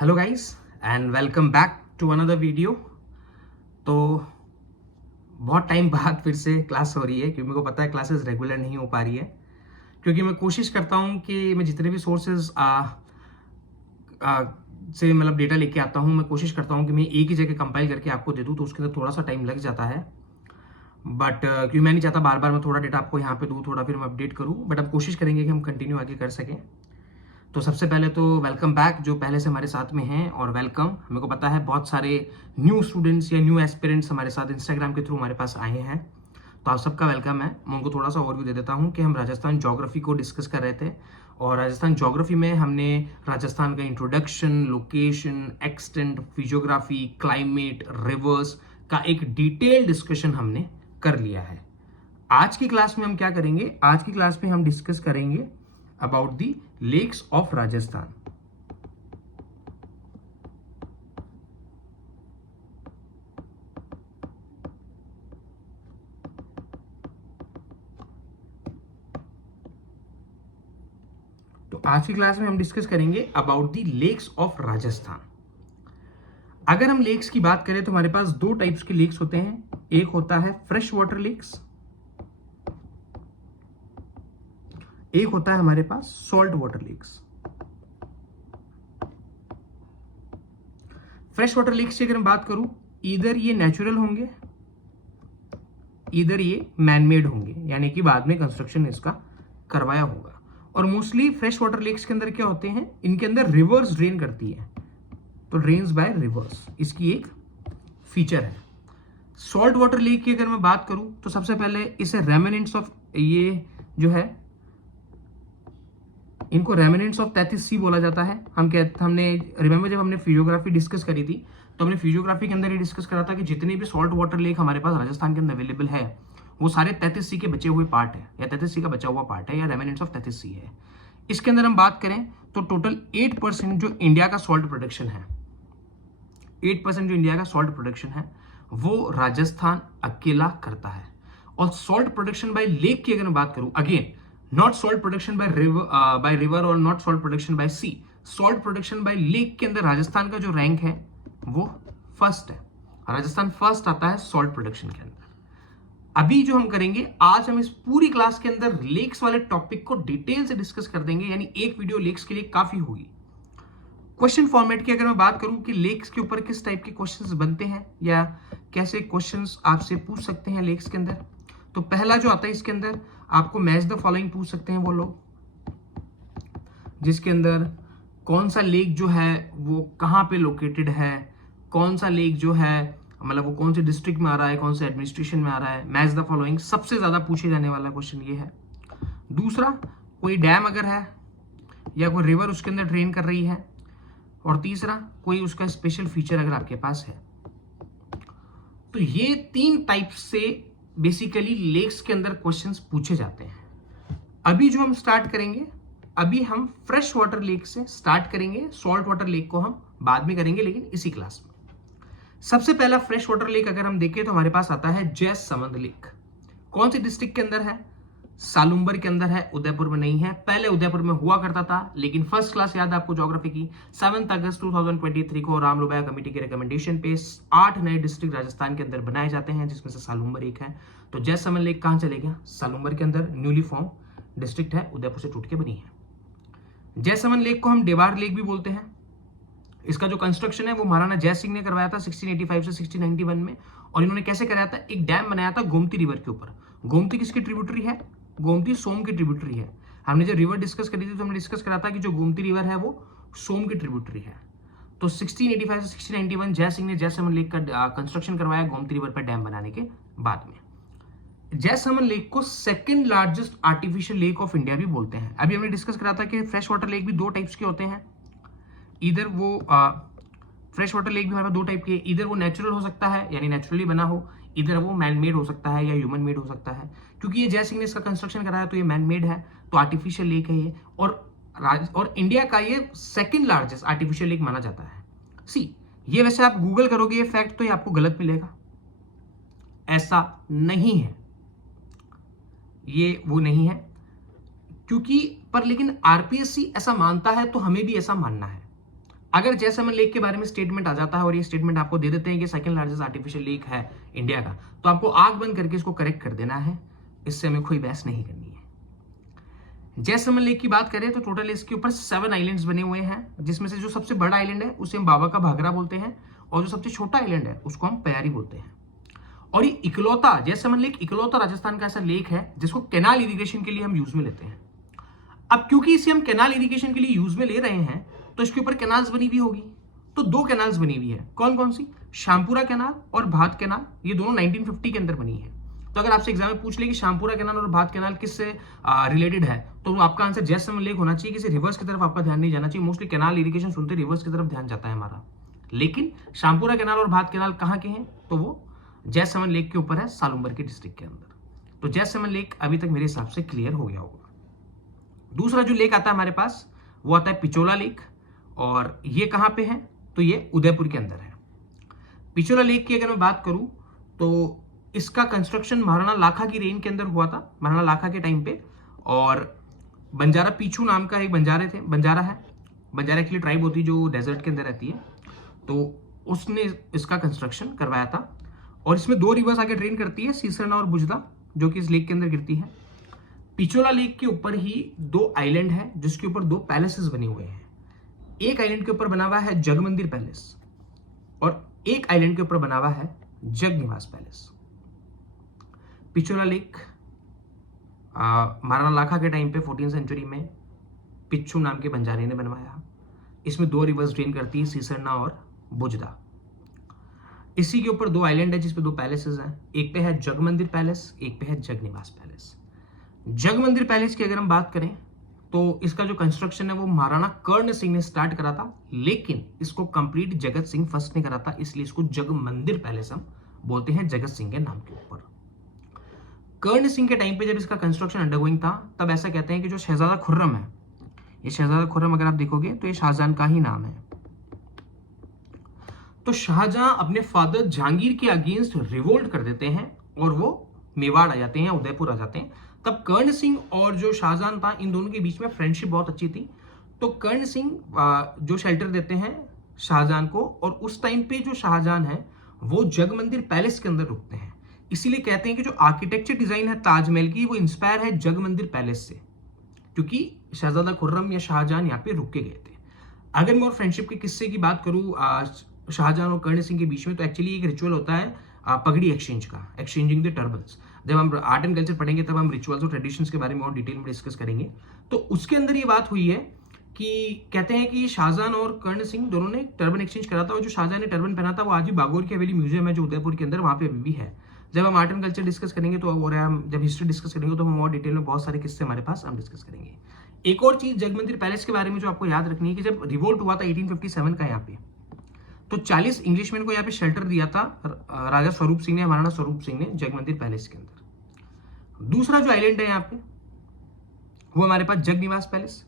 Hello guys and welcome back to another video. तो बहुत time बाद फिर से क्लास हो रही है क्योंकि मेरे को पता है क्लासेस रेगुलर नहीं हो पा रही है, क्योंकि मैं कोशिश करता हूँ कि मैं जितने भी सोर्सेज से मतलब डेटा लेके आता हूँ, मैं कोशिश करता हूँ कि मैं एक ही जगह कंपाइल करके आपको दे दूँ, तो उसके अंदर थोड़ा सा टाइम लग जाता है। बट क्योंकि मैं नहीं चाहता बार बार मैं थोड़ा डेटा आपको यहाँ पे दूँ, थोड़ा फिर मैं अपडेट करूँ, बट हम कोशिश करेंगे कि हम कंटिन्यू आगे कर सकें। तो सबसे पहले तो वेलकम बैक जो पहले से हमारे साथ में हैं, और वेलकम। मेरे को पता है बहुत सारे न्यू स्टूडेंट्स या न्यू एस्पिरेंट्स हमारे साथ इंस्टाग्राम के थ्रू हमारे पास आए हैं, तो आप सबका वेलकम है। मैं उनको थोड़ा सा ओवरव्यू दे देता हूँ कि हम राजस्थान ज्योग्राफी को डिस्कस कर रहे थे, और राजस्थान ज्योग्राफी में हमने राजस्थान का introduction, location, extent, physiography, climate, reverse का एक डिटेल डिस्कशन हमने कर लिया है। आज की क्लास में हम क्या करेंगे, आज की क्लास में हम डिस्कस करेंगे about the lakes of Rajasthan. तो आज की क्लास में हम डिस्कस करेंगे about the lakes of Rajasthan. अगर हम लेक्स की बात करें तो हमारे पास दो टाइप्स के लेक्स होते हैं। एक होता है फ्रेश वाटर लेक्स, एक होता है हमारे पास salt water lakes. Fresh water lakes की अगर मैं बात करूं, इधर ये नेचुरल होंगे, इधर ये मैनमेड होंगे, यानी कि बाद में कंस्ट्रक्शन इसका करवाया होगा। और मोस्टली फ्रेश वाटर लेक्स के अंदर क्या होते हैं, इनके अंदर रिवर्स ड्रेन करती है, तो ड्रेन्स बाय रिवर्स, इसकी एक फीचर है। सॉल्ट वाटर लेक की अगर मैं बात करूं तो सबसे पहले इसे रेमिनेंट्स ऑफ, ये जो है इनको रेमिनेंट्स ऑफ 33C बोला जाता है। हमने रिमेंबर जब हमने फिजियोग्राफी डिस्कस करी थी, तो हमने फिजियोग्राफी के अंदर ये डिस्कस करा था कि जितने भी सॉल्ट वाटर लेक हमारे पास राजस्थान के अंदर अवेलेबल है, वो सारे 33C के बचे हुए पार्ट है, या 33C का बचा हुआ पार्ट है, या रेमिनेंट्स ऑफ 33C है। इसके अंदर हम बात करें तो टोटल 8% जो इंडिया का सॉल्ट प्रोडक्शन है, 8% जो इंडिया का सॉल्ट प्रोडक्शन है वो राजस्थान अकेला करता है। और सॉल्ट प्रोडक्शन बाय लेक की अगर मैं बात करूं, again not salt production by river और not salt production by sea, salt production by lake के अंदर राजस्थान का जो रैंक है वो फर्स्ट है। राजस्थान फर्स्ट आता है सॉल्ट प्रोडक्शन के अंदर। अभी जो हम करेंगे, आज हम इस पूरी क्लास के अंदर लेक्स वाले टॉपिक को डिटेल से डिस्कस कर देंगे, यानी एक वीडियो लेक्स के लिए काफी होगी। क्वेश्चन फॉर्मेट की अगर मैं बात करूं कि लेक्स के ऊपर किस टाइप के क्वेश्चंस बनते हैं या कैसे क्वेश्चंस आपसे पूछ सकते हैं लेक्स के अंदर, तो पहला जो आता है इसके अंदर आपको मैच द फॉलोइंग पूछ सकते हैं वो लोग, जिसके अंदर कौन सा लेक जो है वो कहाँ पे लोकेटेड है, कौन सा लेक जो है मतलब वो कौन से डिस्ट्रिक्ट में आ रहा है, कौन से एडमिनिस्ट्रेशन में आ रहा है। मैच द फॉलोइंग सबसे ज्यादा पूछे जाने वाला क्वेश्चन ये है। दूसरा, कोई डैम अगर है या कोई रिवर उसके अंदर ड्रेन कर रही है। और तीसरा, कोई उसका स्पेशल फीचर अगर आपके पास है। तो ये 3 टाइप से बेसिकली लेक्स के अंदर क्वेश्चंस पूछे जाते हैं। अभी जो हम स्टार्ट करेंगे, अभी हम फ्रेश वाटर लेक से स्टार्ट करेंगे, सॉल्ट वाटर लेक को हम बाद में करेंगे लेकिन इसी क्लास में। सबसे पहला फ्रेश वाटर लेक अगर हम देखें तो हमारे पास आता है जैसमंद लेक। कौन सी डिस्ट्रिक्ट के अंदर है, सालुम्बर के अंदर है, उदयपुर में नहीं है। पहले उदयपुर में हुआ करता था, लेकिन फर्स्ट क्लास याद है आपको ज्योग्राफी की, 7 अगस्त 2023 को राम लोबाया कमेटी के रिकमेंडेशन पे 8 नए डिस्ट्रिक्ट राजस्थान के अंदर बनाए जाते हैं, जिसमें से सालुम्बर एक है। तो जैसमंद लेक कहां चले गया, सालुम्बर के अंदर न्यूली फॉर्म डिस्ट्रिक्ट है, उदयपुर से टूट के बनी है। जैसमंद लेक को हम डेवार लेक भी बोलते हैं। इसका जो कंस्ट्रक्शन है वो महाराणा जय सिंह ने करवाया था 1685 से 1691 में। और इन्होंने कैसे कराया था, एक डैम बनाया था गोमती रिवर के ऊपर। गोमती किसकी ट्रिब्यूटरी है, गोमती सोम की ट्रिब्यूटरी है। हमने जब रिवर डिस्कस करी थी तो हमने डिस्कस करा था कि जो गोमती रिवर है वो सोम की ट्रिब्यूटरी है। तो 1685 से 1691 जय सिंह ने जैसमंद लेक का कंस्ट्रक्शन करवाया गोमती रिवर पर डैम बनाने के बाद में। जैसमंद लेक को second largest artificial lake of India भी बोलते हैं। अभी हमने डिस्कस करा था कि फ्रेश वाटर लेक भी 2 टाइप्स के होते हैं। इधर वो फ्रेश वाटर लेक भी हमारे पास 2 टाइप के, इधर वो नेचुरल हो सकता है यानी नेचुरली बना हो, इधर वो मैन मेड हो सकता है या ह्यूमन मेड हो सकता है। क्योंकि ये जय सिंह ने इसका कंस्ट्रक्शन कराया तो ये मैन मेड है, तो आर्टिफिशियल लेक है ये। और इंडिया का ये सेकंड लार्जेस्ट आर्टिफिशियल लेक माना जाता है। सी, ये वैसे आप गूगल करोगे ये फैक्ट तो ये आपको गलत मिलेगा, ऐसा नहीं है, ये वो नहीं है। क्योंकि पर लेकिन आरपीएससी ऐसा मानता है तो हमें भी ऐसा मानना है। अगर जैसलमेर लेक के बारे में स्टेटमेंट आ जाता है और ये स्टेटमेंट आपको दे देते हैं कि सेकंड लार्जेस्ट आर्टिफिशियल लेक है इंडिया का, तो आपको आंख बंद करके इसको करेक्ट कर देना है, इससे हमें कोई बहस नहीं करनी है। जैसलमेर लेक की बात करें तो टोटल इसके ऊपर 7 आइलैंड्स बने हुए हैं, जिसमें से जो सबसे बड़ा आइलैंड है उसे हम बाबा का भागरा बोलते हैं, और जो सबसे छोटा आइलैंड है उसको हम प्यारी बोलते हैं। और ये इकलौता जैसलमेर लेक इकलौता राजस्थान का ऐसा लेक है जिसको कैनाल इरिगेशन के लिए हम यूज में लेते हैं। अब क्योंकि इसे हम कैनाल इरिगेशन के लिए यूज में ले रहे हैं तो इसके ऊपर कैनाल्स बनी हुई होगी, तो 2 कैनाल्स बनी हुई है। कौन कौन सी? शामपुरा कैनाल और भात कैनाल, ये दोनों 1950 के अंदर बनी है। तो अगर आपसे एग्जाम में पूछ ले कि शामपुरा कैनाल और भात कैनाल किससे रिलेटेड है, तो आपका आंसर जैसलमेर लेक होना चाहिए। किसी रिवर्स की तरफ आपका ध्यान नहीं जाना चाहिए। मोस्टली कैनाल इरिगेशन सुनते रिवर्स की तरफ ध्यान जाता है हमारा, लेकिन शामपुरा कैनाल और भात कैनाल कहाँ के हैं? तो वो जैसलमेर लेक के ऊपर है, सालुमर के डिस्ट्रिक्ट के अंदर। तो जैसलमेर लेक अभी तक मेरे हिसाब से क्लियर हो गया होगा। दूसरा जो लेक आता है हमारे पास वो आता है पिचोला लेक, और ये कहाँ पे है? तो ये उदयपुर के अंदर है। पिचोला लेक की अगर मैं बात करूं तो इसका कंस्ट्रक्शन महाराणा लाखा की रेन के अंदर हुआ था, महाराणा लाखा के टाइम पे। और बंजारा पीछू नाम का एक बंजारा एक्चुअली ट्राइब होती है जो डेजर्ट के अंदर रहती है, तो उसने इसका कंस्ट्रक्शन करवाया था। और इसमें 2 रिवर्स आगे ड्रेन करती है, सीसरना और बुजदा, जो कि इस लेक के अंदर गिरती है। पिचोला लेक के ऊपर ही 2 आइलैंड है जिसके ऊपर 2 पैलेसेस बने हुए हैं। एक आइलैंड के ऊपर बना हुआ है जगमंदिर पैलेस, और एक आइलैंड के ऊपर बना हुआ है जगनिवास पैलेस। पिचोला लेक महाराणा लाखा के टाइम पे 14वीं सेंचुरी में पिच्चू नाम के बंजारे ने बनवाया। इसमें 2 रिवर्स ड्रेन करती है, सीसरना और बुजदा। इसी के ऊपर 2 आइलैंड है जिसपे 2 पैलेसेस हैं। एक पे है जगमंदिर पैलेस, एक पे है जगनिवास पैलेस। जगमंदिर पैलेस की अगर हम बात करें तो इसका जो कंस्ट्रक्शन है वो महाराणा कर्ण सिंह ने स्टार्ट करा था, लेकिन इसको कंप्लीट जगत सिंह फर्स्ट ने करा था, इसलिए इसको जगमंदिर पैलेस हम बोलते हैं जगत सिंह के नाम के ऊपर। कर्ण सिंह के टाइम पे जब इसका कंस्ट्रक्शन अंडरगोइंग था तब ऐसा कहते हैं कि जो शहजादा खुर्रम है, ये शहजादा खुर्रम अगर आप देखोगे तो ये शाहजहां का ही नाम है। तो शाहजहां अपने फादर जहांगीर के अगेंस्ट रिवोल्ट कर देते हैं और वो मेवाड़ आ जाते हैं, उदयपुर आ जाते हैं। तब कर्ण सिंह और जो शाहजहां था इन दोनों के बीच में फ्रेंडशिप बहुत अच्छी थी। तो कर्ण सिंह जो शेल्टर देते हैं शाहजहां को, और उस टाइम पे जो शाहजहां है वो जगमंदिर पैलेस के अंदर रुकते हैं। इसीलिए कहते हैं कि जो आर्किटेक्चर डिजाइन है ताजमहल की वो इंस्पायर है जगमंदिर पैलेस से, क्योंकि शहजादा खुर्रम या शाहजहां यहाँ पे रुक के गए थे। अगर मैं और फ्रेंडशिप के किस्से की बात करूँ शाहजहां और कर्ण सिंह के बीच में, तो एक्चुअली एक रिचुअल होता है पगड़ी एक्सचेंज का, एक्सचेंजिंग द टर्बन्स। जब हम आर्ट एंड कल्चर पढ़ेंगे तब हम रिचुअल्स और ट्रेडिशंस के बारे में और डिटेल में डिस्कस करेंगे। तो उसके अंदर ये बात हुई है कि कहते हैं कि शाहजहां और कर्ण सिंह दोनों ने टर्बन एक्सचेंज करा था, और जो शाहजहां ने टर्बन पहना था वो आज भी बागोर की हवेली म्यूजियम है जो उदयपुर के अंदर, वहाँ पे अभी भी है। जब हम आर्ट एंड कल्चर डिस्कस करेंगे तो, और हम जब हिस्ट्री डिस्कस करेंगे तो हम और डिटेल में बहुत सारे किस्से हमारे पास हम डिस्कस करेंगे। एक और चीज जगमंदिर पैलेस के बारे में जो आपको याद रखनी है कि जब रिवोल्ट हुआ था 1857 का यहाँ पे, तो 40 इंग्लिशमैन को यहाँ पे शेल्टर दिया था राजा स्वरूप सिंह ने, महाराणा स्वरूप सिंह ने जगमंदिर पैलेस के अंदर। दूसरा जो आइलैंड है यहाँ पे वो हमारे पास जगनिवास पैलेस,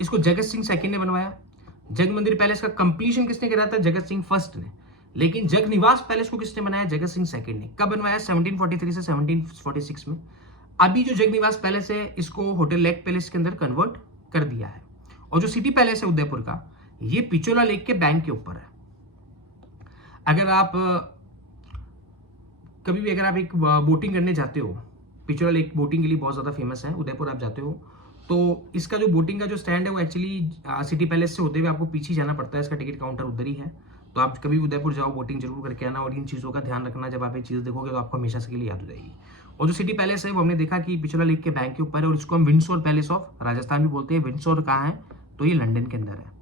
इसको जगत सिंह सेकंड ने बनवाया। जगमंदिर पैलेस का कंप्लीशन किसने करा था? जगत सिंह फर्स्ट ने। लेकिन जगनिवास पैलेस को किसने बनाया? जगत सिंह सेकंड ने। कब बनवाया? 1743 से 1746 में। अभी जो जगनिवास पैलेस है इसको होटल लेक पैलेस के अंदर कन्वर्ट कर दिया है। और जो सिटी पैलेस है उदयपुर का, ये पिचोला लेक के बैंक के ऊपर है। अगर आप कभी भी अगर आप एक बोटिंग करने जाते हो, पिचोला लेक बोटिंग के लिए बहुत ज़्यादा फेमस है, उदयपुर आप जाते हो तो इसका जो बोटिंग का जो स्टैंड है वो एक्चुअली सिटी पैलेस से होते हुए आपको पीछे जाना पड़ता है, इसका टिकट काउंटर उधर ही है। तो आप कभी उदयपुर जाओ बोटिंग जरूर करके आना, और इन चीज़ों का ध्यान रखना, जब आप ये चीज़ देखोगे तो आपको हमेशा से के लिए याद हो जाएगी। और जो सिटी पैलेस है वो हमने देखा कि पिचोला लेक के बैंक के ऊपर है, और इसको हम विंडसोर पैलेस ऑफ राजस्थान भी बोलते हैं। विंडसोर कहाँ है? तो ये लंदन के अंदर है।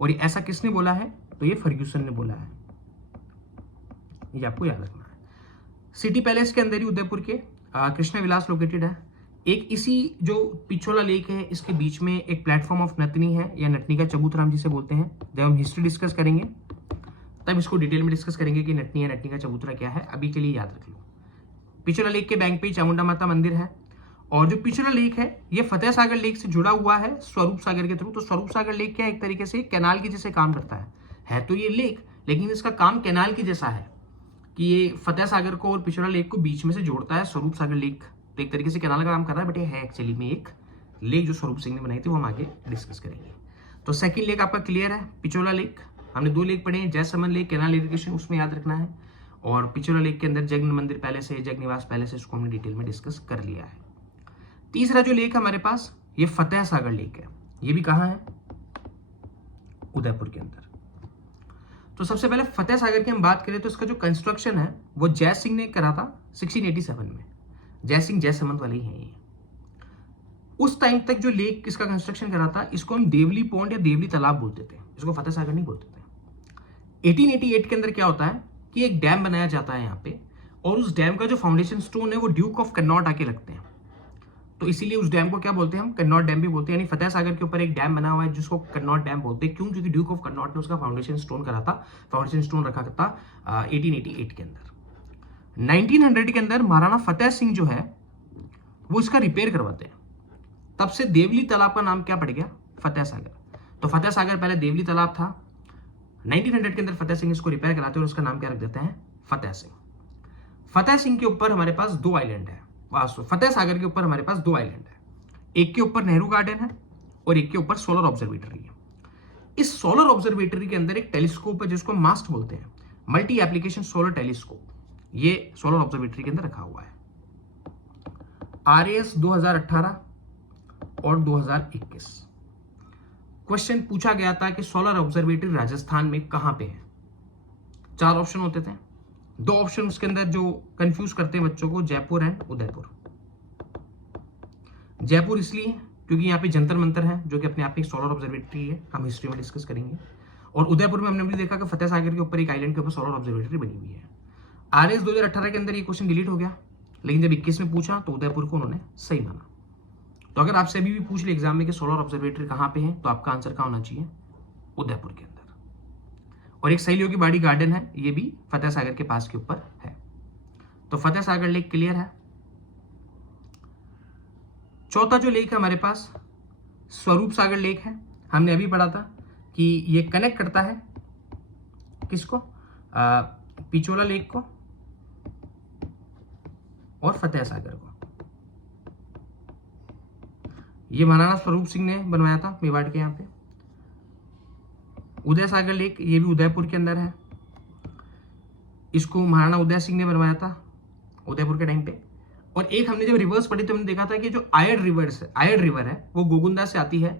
और ये ऐसा किसने बोला है? तो ये फर्ग्यूसन ने बोला है, ये आपको याद रखना है। सिटी पैलेस के अंदर ही उदयपुर के कृष्ण विलास लोकेटेड है। एक इसी जो पिचोला लेक है इसके बीच में एक प्लेटफॉर्म ऑफ नतनी है, या नटनी का चबूतरा हम जिसे बोलते हैं। जब हम हिस्ट्री डिस्कस करेंगे तब इसको डिटेल में डिस्कस करेंगे कि नटनी या नटनी का चबूतरा क्या है। अभी के लिए याद रख लो, पिचोला लेक के बैंक पे चामुंडा माता मंदिर है। और जो पिचोला लेक है ये फतेह सागर लेक से जुड़ा हुआ है स्वरूप सागर के थ्रू। तो स्वरूप सागर लेक क्या है? एक तरीके से कैनाल की जैसे काम करता है तो ये लेक, लेकिन इसका काम कैनाल की जैसा है कि ये फतेह सागर को और पिचोला लेक को बीच में से जोड़ता है। स्वरूप सागर लेक तो एक तरीके से कैनाल का काम कर रहा है, बट ये है एक्चुअली में एक लेक जो स्वरूप सिंह ने बनाई थी, वो हम आगे डिस्कस करेंगे। तो सेकंड लेक आपका क्लियर है, पिचोला लेक। हमने 2 लेक पढ़े हैं, जयसमन लेक, कैनाल इरिगेशन, उसमें याद रखना है। और पिचोला लेक के अंदर जगन मंदिर पैलेस है, जग निवास पैलेस है, इसको हमने डिटेल में डिस्कस कर लिया है। तीसरा जो लेक है हमारे पास, ये फतेह सागर लेक है। ये भी कहाँ है? उदयपुर के अंदर। तो सबसे पहले फतेह सागर की हम बात करें तो इसका जो कंस्ट्रक्शन है वो जय सिंह ने करा था 1687 में। जय सिंह जयसमंत वाले ही हैं ये। उस टाइम तक जो लेक इसका कंस्ट्रक्शन करा था, इसको हम देवली पॉन्ड या देवली तालाब बोलते थे, इसको फतेह सागर नहीं बोलते थे। 1888 के अंदर क्या होता है कि एक डैम बनाया जाता है यहाँ पे, और उस डैम का जो फाउंडेशन स्टोन है वो ड्यूक ऑफ कन्नॉट आके लगते हैं। तो इसीलिए उस डैम को क्या बोलते हैं हम? कन्नॉट डैम भी बोलते हैं। यानी फतेह सागर के ऊपर एक डैम बना हुआ है जिसको कन्नॉट डैम बोलते हैं। क्यों? क्योंकि ड्यूक ऑफ कन्नॉट ने उसका फाउंडेशन स्टोन करा था, फाउंडेशन स्टोन रखा था 1888 के अंदर। 1900 के अंदर महाराणा फतेह सिंह जो है वो इसका रिपेयर करवाते हैं। तब से देवली तालाब का नाम क्या पड़ गया? फतेह सागर। तो फतेह सागर पहले देवली तालाब था, 1900 के अंदर फतेह सिंह इसको रिपेयर कराते हैं और उसका नाम क्या रख देते हैं? फतेह सिंह। फतेह सिंह के ऊपर हमारे पास 2 आइलैंड है, फतेह सागर के ऊपर हमारे पास 2 आइलैंड है। एक के ऊपर नेहरू गार्डन है और एक के ऊपर सोलर ऑब्जर्वेटरी है। इस सोलर ऑब्जर्वेटरी के अंदर एक टेलीस्कोप है जिसको मास्ट बोलते हैं, मल्टी एप्लीकेशन सोलर टेलीस्कोप। ये सोलर ऑब्जर्वेटरी के अंदर रखा हुआ है। RAS 2018 और 2021 क्वेश्चन पूछा गया था कि सोलर ऑब्जर्वेटरी राजस्थान में कहां पे है। 4 ऑप्शन होते थे, 2 ऑप्शन उसके अंदर जो कंफ्यूज करते हैं बच्चों को, जयपुर एंड उदयपुर। जयपुर इसलिए क्योंकि यहाँ पे जंतर मंतर है जो कि अपने आप में एक सोलर ऑब्जर्वेटरी है, हम हिस्ट्री में डिस्कस करेंगे। और उदयपुर में हमने भी देखा कि फतेह सागर के ऊपर एक आइलैंड के ऊपर सोलर ऑब्जर्वेटरी बनी हुई है। RAS 2018 के अंदर ये क्वेश्चन डिलीट हो गया, लेकिन जब 21 में पूछा तो उदयपुर को उन्होंने सही माना। तो अगर आपसे अभी भी पूछ ले एग्जाम में कि सोलर ऑब्जर्वेटरी कहाँ पे है, तो आपका आंसर कहाँ होना चाहिए? उदयपुर के अंदर। और एक सहेलियों की बाड़ी गार्डन है, ये भी फतेह सागर के पास के ऊपर है। तो फतेह सागर लेक क्लियर है। चौथा जो लेक है हमारे पास, स्वरूप सागर लेक है। हमने अभी पढ़ा था कि ये कनेक्ट करता है किसको? पिचोला लेक को और फतेह सागर को। ये महाराणा स्वरूप सिंह ने बनवाया था मेवाड़ के यहाँ पे। उदय सागर लेक, ये भी उदयपुर के अंदर है, इसको महाराणा उदय सिंह ने बनवाया था उदयपुर के टाइम पे। और एक हमने जब रिवर्स पढ़ी तो हमने देखा था कि जो आयड रिवर है वो गोगुंदा से आती है,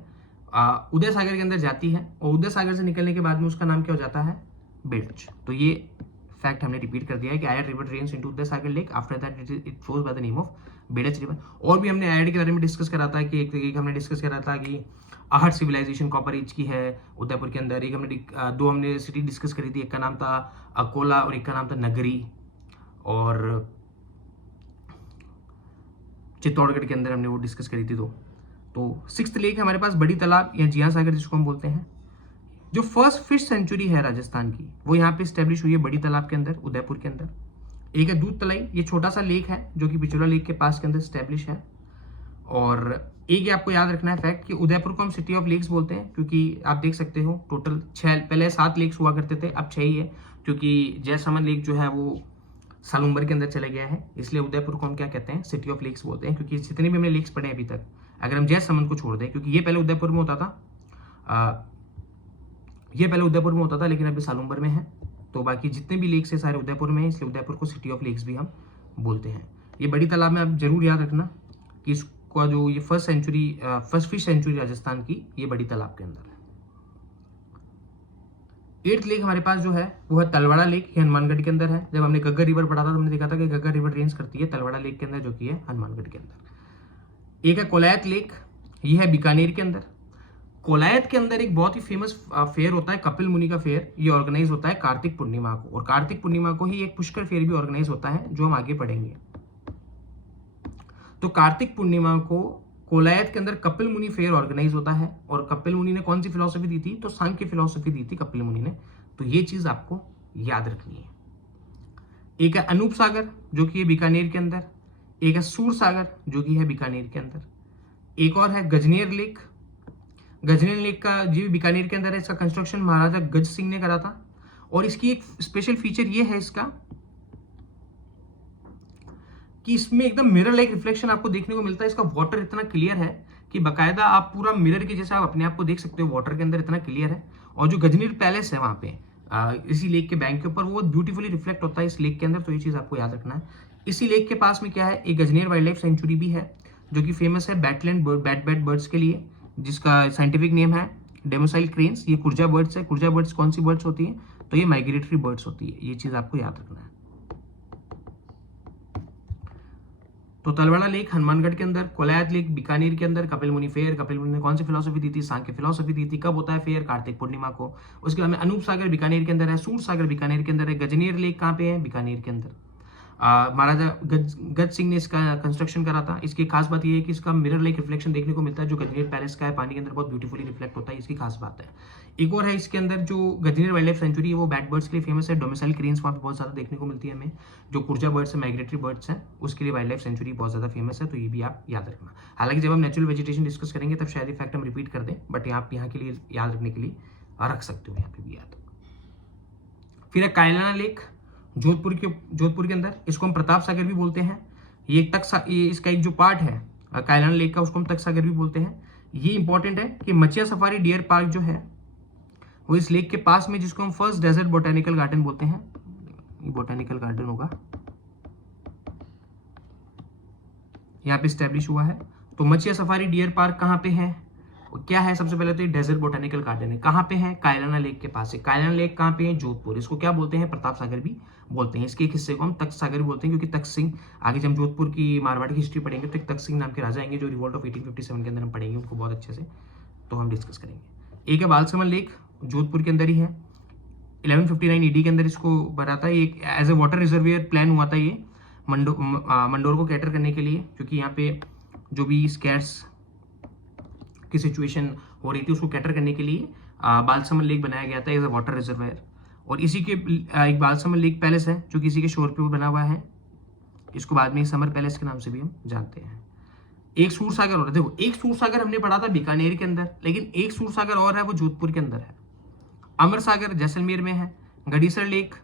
उदय सागर के अंदर जाती है, और उदय सागर से निकलने के बाद में उसका नाम क्या हो जाता है? बेड़च। तो ये फैक्ट हमने रिपीट कर दिया है कि Ayad river drains into Udai Sagar lake, after that it flows by the name of Berach river. और भी हमने आयड के बारे में डिस्कस करा था कि एक हमने डिस्कस करा था कि आहट सिविलाइजेशन कॉपर एज की है उदयपुर के अंदर। एक हमने 2 हमने सिटी डिस्कस करी थी, एक का नाम था अकोला और एक का नाम था नगरी। और चित्तौड़गढ़ के अंदर हमने वो डिस्कस करी थी। तो 6th लेक है हमारे पास बड़ी तालाब या जिया सागर जिसको हम बोलते हैं। जो फर्स्ट फिश सेंचुरी है राजस्थान की वो यहाँ पे स्टैब्लिश हुई है बड़ी तालाब के अंदर, उदयपुर के अंदर। एक है दूध तलाई, ये छोटा सा लेक है जो कि पिचोला लेक के पास के अंदर स्टैब्लिश है। और एक आपको याद रखना है फैक्ट कि उदयपुर को हम सिटी ऑफ लेक्स बोलते हैं, क्योंकि आप देख सकते हो टोटल 6, पहले 7 लेक्स हुआ करते थे, अब 6 ही है, क्योंकि जयसमन लेक जो है वो सालुम्बर के अंदर चले गया है। इसलिए उदयपुर को हम क्या कहते हैं? सिटी ऑफ लेक्स बोलते हैं, क्योंकि जितने भी हमने लेक्स पढ़े अभी तक, अगर हम जयसमन को छोड़ दें, क्योंकि ये पहले उदयपुर में होता था, लेकिन अभी सालुम्बर में है, तो बाकी जितने भी लेक्स है सारे उदयपुर में है, इसलिए उदयपुर को सिटी ऑफ लेक्स भी हम बोलते हैं। ये बड़ी तालाब में आप जरूर याद रखना कि इसका जो ये फर्स्ट फिश सेंचुरी राजस्थान की, ये बड़ी तालाब के अंदर है। 8th लेक हमारे पास जो है वो है तलवाड़ा लेक, ये हनुमानगढ़ के अंदर है। जब हमने गग्गर रिवर पढ़ा था तो हमने देखा था कि गग्गर रिवर रेंज करती है तलवाड़ा लेक के अंदर, जो कि है हनुमानगढ़ के अंदर। एक है कोलायत लेक, ये है बीकानेर के अंदर। कोलायत के अंदर एक बहुत ही फेमस फेयर होता है कपिल मुनि का फेयर, ये ऑर्गेनाइज होता है कार्तिक पूर्णिमा को, और कार्तिक पूर्णिमा को ही एक पुष्कर फेयर भी ऑर्गेनाइज होता है जो हम आगे पढ़ेंगे। तो कार्तिक पूर्णिमा को कोलायत के अंदर कपिल मुनि फेयर ऑर्गेनाइज होता है, और कपिल मुनि ने कौन सी फिलॉसफी दी थी? तो सांख्य फिलॉसफी दी थी कपिल मुनि ने। तो ये चीज आपको याद रखनी है। एक है अनूप सागर जो कि है बीकानेर के अंदर, एक है सूर सागर जो कि है बीकानेर के अंदर, एक और है गजनेर लेक। गजनेर लेक का जी बीकानेर के अंदर है, इसका कंस्ट्रक्शन महाराजा गज सिंह ने करा था। और इसकी एक स्पेशल फीचर ये है इसका कि इसमें एकदम मिरर लाइक रिफ्लेक्शन आपको देखने को मिलता है। इसका वाटर इतना क्लियर है कि बाकायदा आप पूरा मिरर के जैसा आप अपने आप को देख सकते हो वाटर के अंदर, इतना क्लियर है। और जो गजनीर पैलेस है वहाँ पे इसी लेक के बैंक के ऊपर, वो ब्यूटीफुली रिफ्लेक्ट होता है इस लेक के अंदर, तो ये चीज़ आपको याद रखना है। इसी लेक के पास में क्या है, एक गजनीर वाइल्ड लाइफ सेंचुरी भी है जो कि फेमस है बैट बर्ड्स के लिए, जिसका साइंटिफिक नेम है डेमोसाइल क्रेन्स। ये कुर्जा बर्ड्स है। कुर्जा बर्ड्स कौन सी बर्ड्स होती है, तो ये माइग्रेटरी बर्ड्स होती है, ये चीज़ आपको याद रखना है। तो तलवाड़ा लेक हनुमानगढ़ के अंदर, कोलायत लेक बीकानेर के अंदर, कपिल मुनि फेयर, कपिल मुनि ने कौन सी फिलोसफी दी थी, सांख्य फिलोसफी दी थी। कब होता है फेयर, कार्तिक पूर्णिमा को। उसके बाद में अनूप सागर बीकानेर के अंदर है, सूर सागर बीकानेर के अंदर है, गजनीर लेक कहाँ पे है, बीकानेर के अंदर। महाराजा गज सिंह ने इसका कंस्ट्रक्शन करा था। इसकी खास बात यह है कि इसका मिरर लाइक रिफ्लेक्शन देखने को मिलता है जो गजनीर पैलेस का है, पानी के अंदर बहुत ब्यूटीफुली रिफ्लेक्ट होता है, इसकी खास बात है। एक और है इसके अंदर जो गजनीर वाइल्ड लाइफ सेंचुरी है वो बैट बर्ड्स के लिए फेमस है। डोमिसाइल क्रेन्स वहाँ पे बहुत ज़्यादा देखने को मिलती है हमें, जो कुर्जा बर्ड्स है, माइग्रेटरी बर्ड्स हैं, उसके लिए वाइल्ड लाइफ सेंचुरी बहुत ज़्यादा फेमस है, तो ये भी आप याद रखना। हालांकि जब हम नेचुरल वेजिटेशन डिस्कस करेंगे तब शायद फैक्ट हम रिपीट कर दें, बट आप यहाँ के लिए याद रखने के लिए रख सकते हो यहाँ पे भी याद। फिर है कायलाना लेक जोधपुर के अंदर, इसको हम प्रताप सागर भी बोलते हैं। ये इसका एक जो पार्ट है कायलाना लेक का, उसको हम तक सागर भी बोलते हैं। ये इंपॉर्टेंट है कि मचिया सफारी डियर पार्क जो है वो इस लेक के पास में, जिसको हम फर्स्ट डेजर्ट बोटेनिकल गार्डन बोलते हैं, ये बोटेनिकल गार्डन होगा, यहाँ पे स्टैब्लिश हुआ है। तो मचिया सफारी डियर पार्क कहाँ पे है, क्या है, सबसे पहले तो ये डेजर्ट बोटेनिकल गार्डन है। कहाँ पे है, कायलाना लेक के पास है। कायलाना लेक कहाँ पे है, जोधपुर। इसको क्या बोलते हैं, प्रताप सागर भी बोलते हैं। इसके एक हिस्से को हम तख्त सागर भी बोलते हैं, क्योंकि तख्त सिंह, आगे जब हम जोधपुर की मारवाड़ की हिस्ट्री पढ़ेंगे तो एक तख्त सिंह नाम के राजा आएंगे जो रिवोल्ट ऑफ 1857 के अंदर हम पढ़ेंगे उनको बहुत अच्छे से, तो हम डिस्कस करेंगे। एक है बालसमंद लेक, जोधपुर के अंदर ही है। 1159 ईडी के अंदर इसको बनाता है। एक as a water reservoir plan हुआ था ये मंडोर को कैटर करने के लिए, क्योंकि यहाँ पे जो भी स्कैर्स की सिचुएशन हो रही थी उसको कैटर करने के लिए बालसमंद लेक बनाया गया था एज अ वाटर रिजर्वायर। और इसी के एक बालसमंद लेक पैलेस है जो कि इसी के शोर पे बना हुआ है, इसको बाद में समर पैलेस के नाम से भी हम जानते हैं। एक सूर सागर और, देखो एक सूर सागर हमने पढ़ा था बीकानेर के अंदर, लेकिन एक सूर सागर और है वो जोधपुर के अंदर है। अमर सागर जैसलमेर में है। गडीसर लेक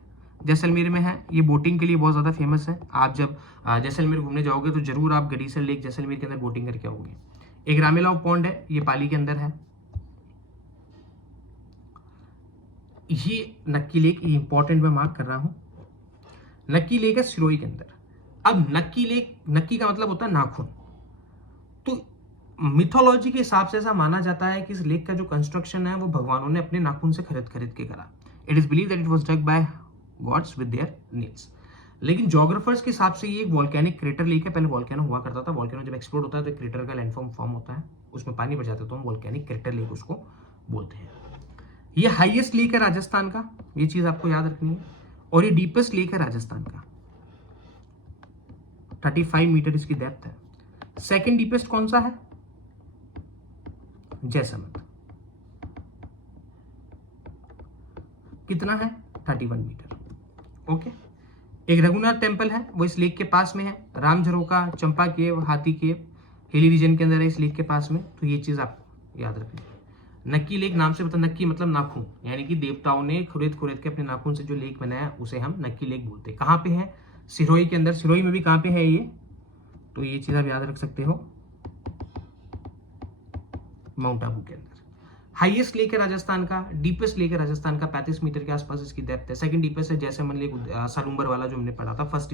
जैसलमेर में है, ये बोटिंग के लिए बहुत ज़्यादा फेमस है। आप जब जैसलमेर घूमने जाओगे तो जरूर आप गडीसर लेक जैसलमेर के अंदर बोटिंग करके आओगे। एक रामेलाव पॉन्ड है, ये पाली के अंदर है। ये नक्की लेक, ये इंपॉर्टेंट मैं मार्क कर रहा हूं। नक्की लेक है सिरोही के अंदर। अब नक्की लेक, नक्की का मतलब होता है नाखून, तो मिथोलॉजी के हिसाब से ऐसा माना जाता है कि इस लेक का जो कंस्ट्रक्शन है वो भगवानों ने अपने नाखून से खरीद के करा। It is believe that it was dug by gods with their nails. लेकिन जोग्राफर्स के हिसाब से ये एक वॉल्केनिक क्रेटर लेक है। पहले वॉल्केनो हुआ करता था, वॉल्केनो जब एक्सप्लोड होता है तो एक क्रेटर का लैंडफॉर्म फॉर्म होता है, उसमें पानी भर जाता है, तो हम वॉल्केनिक क्रेटर लेक उसको बोलते हैं। ये हाईएस्ट लेक है राजस्थान का, ये चीज आपको याद रखनी है। और ये डीपेस्ट लेक है राजस्थान का, 35 मीटर इसकी डेप्थ है। सेकेंड डीपेस्ट कौन सा है, जैसलमेर, कितना है, 31 मीटर। ओके। एक रघुनाथ टेम्पल है, वो इस लेक के पास में है। राम झरोका, चंपा केव, हाथी केव हिली रीजन के अंदर है, इस लेक के पास में, तो ये चीज आपको याद रखनी है। नक्की लेक नाम से पता, नक्की मतलब नाखून, यानी कि देवताओं ने खुरेद के अपने नाखून से जो लेक बनाया उसे हम नक्की लेक बोलते हैं। कहाँ पे है, सिरोही के अंदर। सिरोही में भी कहाँ पे है ये, तो ये चीज आप याद रख सकते हो, माउंट आबू के अंदर। हाईएस्ट लेक है राजस्थान का, डीपेस्ट लेक है राजस्थान का, 35 मीटर के आसपास इसकी डेप्थ है। सेकंड डीपेस्ट है जैसलमेर लेक, सलूम्बर वाला जो हमने पढ़ा था फर्स्ट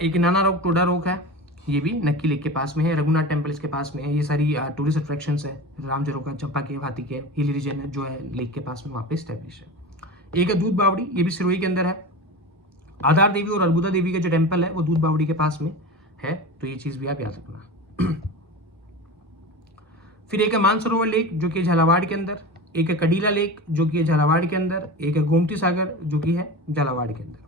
एक नाना रोक टोडा रोक है, ये भी नक्की लेक के पास में है। रघुनाथ टेम्पल इसके पास में है। ये सारी टूरिस्ट अट्रैक्शंस है। राम झरोका, चंपा केव, हाथी केव, हिली रीजन है जो है लेक के पास में, वहाँ पे स्टैब्लिश है। एक है दूध बावड़ी, ये भी सिरोही के अंदर है। आधार देवी और अर्बुदा देवी का जो टेम्पल है वो दूध बावड़ी के पास में है, तो ये चीज भी आप याद रखना। फिर एक है मानसरोवर लेक जो कि झालावाड़ के अंदर, एक है कडीला लेक जो कि है झालावाड़ के अंदर, एक है गोमती सागर जो कि है झालावाड़ के अंदर।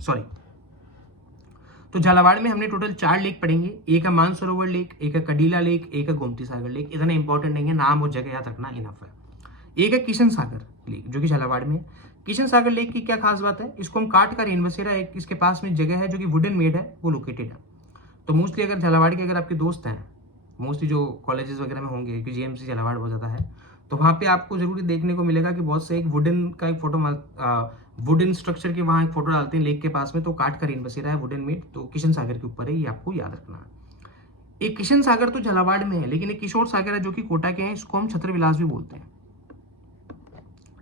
सॉरी। तो झालावाड़ में हमने टोटल 4 लेक पढ़ेंगे। एक है मानसरोवर लेक, एक है कडीला लेक, एक है गोमती सागर लेक। इतना इंपॉर्टेंट नहीं है, नाम और जगह याद रखना इनफ है। एक है किशन सागर लेक जो कि झालावाड़ में। किशन सागर लेक की क्या खास बात है, इसको हम काट का रेन बसेरा, एक इसके पास में जगह है जो कि वुडन मेड है, वो लोकेटेड है। तो मोस्टली अगर झालावाड़ के अगर आपके दोस्त हैं, मोस्टली जो कॉलेजेस वगैरह में होंगे, क्योंकि जीएमसी झालावाड़ बहुत ज़्यादा है, तो वहाँ पे आपको जरूर देखने को मिलेगा कि बहुत से एक वुडन का एक फोटो वुडन स्ट्रक्चर के वहाँ एक फोटो डालते हैं लेक के पास में, तो काट का रेन बसेरा है वुडन मेड, तो किशन सागर के ऊपर है, ये आपको याद रखना है। एक किशन सागर तो झालावाड़ में है, लेकिन एक किशोर सागर है जो कि कोटा के हैं, इसको हम छत्रविलास भी बोलते हैं,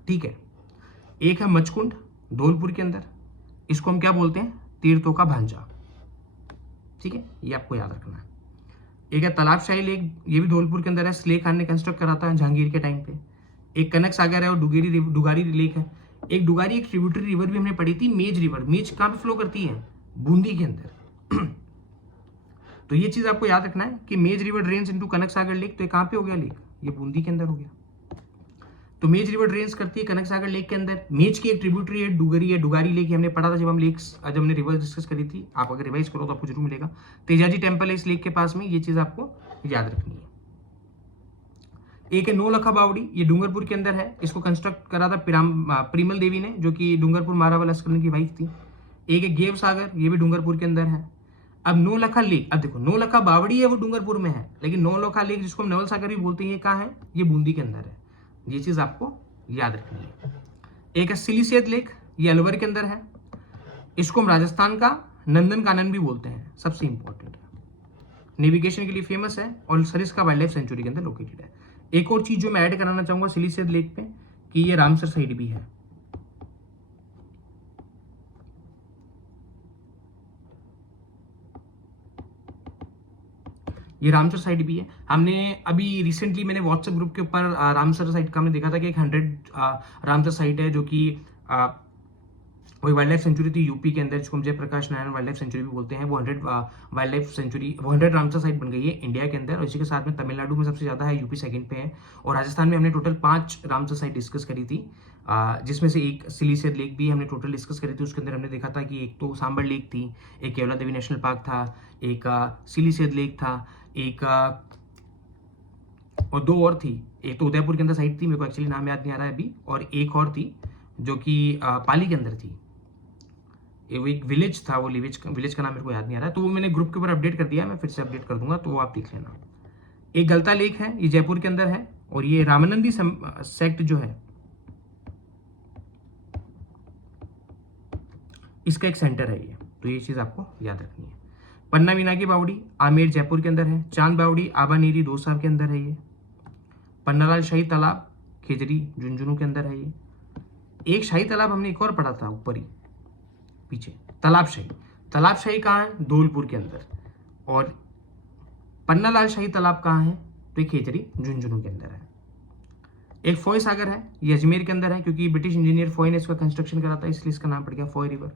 ठीक है। एक है मचकुंड धौलपुर के अंदर, इसको हम क्या बोलते हैं, तीर्थों का भांजा, ठीक है, ये आपको याद रखना है। एक है तालाबशाही लेक, ये भी धौलपुर के अंदर है, स्ले खान ने कंस्ट्रक्ट करा था जहांगीर के टाइम पे। एक कनक सागर है और डुगारी लेक है। एक डुगारी एक ट्रिब्यूटरी रिवर भी हमने पढ़ी थी, मेज रिवर। मेज कहाँ पे फ्लो करती है, बूंदी के अंदर। तो ये चीज आपको याद रखना है कि मेज रिवर ड्रेन्स इनटू कनक सागर लेक, तो ये कहाँ पे हो गया लेक, ये बूंदी के अंदर हो गया। तो मेज रिवर ड्रेन्स करती है कनक सागर लेक के अंदर। मेज की एक ट्रिब्यूटरी है डुगरी है, डुगारी लेक, हमने पढ़ा था जब हम लेक्स, जब हमने रिवर डिस्कस करी थी। आप अगर रिवाइज करो तो आपको जरूर मिलेगा। तेजाजी टेम्पल है इस लेक के पास में, ये चीज आपको याद रखनी है। एक है नौलखा बावड़ी, ये डूंगरपुर के अंदर है, इसको कंस्ट्रक्ट करा था प्रीमल देवी ने, जो कि डूंगरपुर मारावाला लश्कर की वाइफ थी। एक है गेव सागर, ये भी डूंगरपुर के अंदर है। अब नौलखा लेक, अब देखो नौलखा बावड़ी है वो डूंगरपुर में है, लेकिन नौलखा लेक जिसको हम नवल सागर भी बोलते हैं, ये कहाँ है, ये बूंदी के अंदर है। ये चीज आपको याद रखनी है। एक है सिलीसेत लेक, ये अलवर के अंदर है, इसको हम राजस्थान का नंदन कानन भी बोलते हैं, सबसे इंपॉर्टेंट है, नेविगेशन के लिए फेमस है और सरिस्का वाइल्ड लाइफ सेंचुरी के अंदर लोकेटेड है। एक और चीज जो मैं ऐड कराना चाहूंगा सिलीसेत लेक पे, कि ये रामसर साइड भी है। ये रामसर साइड भी है। हमने अभी रिसेंटली मैंने व्हाट्सएप ग्रुप के ऊपर रामसर साइड का हमने देखा था कि एक 100 रामसर साइट है, जो कि वही वाइल्ड लाइफ सेंचुरी थी यूपी के अंदर, जिसको हम Jayaprakash Narayan wild life sanctuary भी बोलते हैं। वो 100 वाइल्ड लाइफ सेंचुरी, वो 100 रामसर साइट बन गई है इंडिया के अंदर, और इसी के साथ में तमिलनाडु में सबसे ज्यादा है, यूपी सेकंड पे है, और राजस्थान में हमने टोटल 5 रामसर साइट डिस्कस करी थी, जिसमें से एक सिलीसेत लेक भी हमने टोटल डिस्कस करी थी। उसके अंदर हमने देखा था कि एक तो सांबर लेक थी, एक केवला देवी नेशनल पार्क था, एक सिलीसेत लेक था, एक और 2 और थी। एक तो उदयपुर के अंदर साइट थी, मेरे को एक्चुअली नाम याद नहीं आ रहा है अभी, और एक और थी जो कि पाली के अंदर थी। वो एक विलेज था, वो विलेज का नाम मेरे को याद नहीं आ रहा है, तो वो मैंने ग्रुप के ऊपर अपडेट कर दिया है, मैं फिर से अपडेट कर दूंगा, तो वो आप देख लेना। एक गलता लेक है, ये जयपुर के अंदर है, और ये रामानंदी सेक्ट जो है इसका एक सेंटर है ये, तो ये चीज आपको याद रखनी है। पन्ना मीना की बावड़ी आमेर जयपुर के अंदर है। चांद बावड़ी आबानेरी दौसा के अंदर है ये। पन्नालाल शाही तालाब खेजरी झुंझुनू के अंदर है ये। एक शाही तालाब हमने एक और पढ़ा था ऊपर ही पीछे, तालाबशाही कहाँ है, धौलपुर के अंदर। और पन्नालाल शाही तालाब कहाँ है, तो ये खेजरी झुंझुनू के अंदर है। एक फोय सागर है, ये अजमेर के अंदर है, क्योंकि ब्रिटिश इंजीनियर फोय ने इसका कंस्ट्रक्शन करा था, इसलिए इसका नाम पड़ गया फोय रिवर।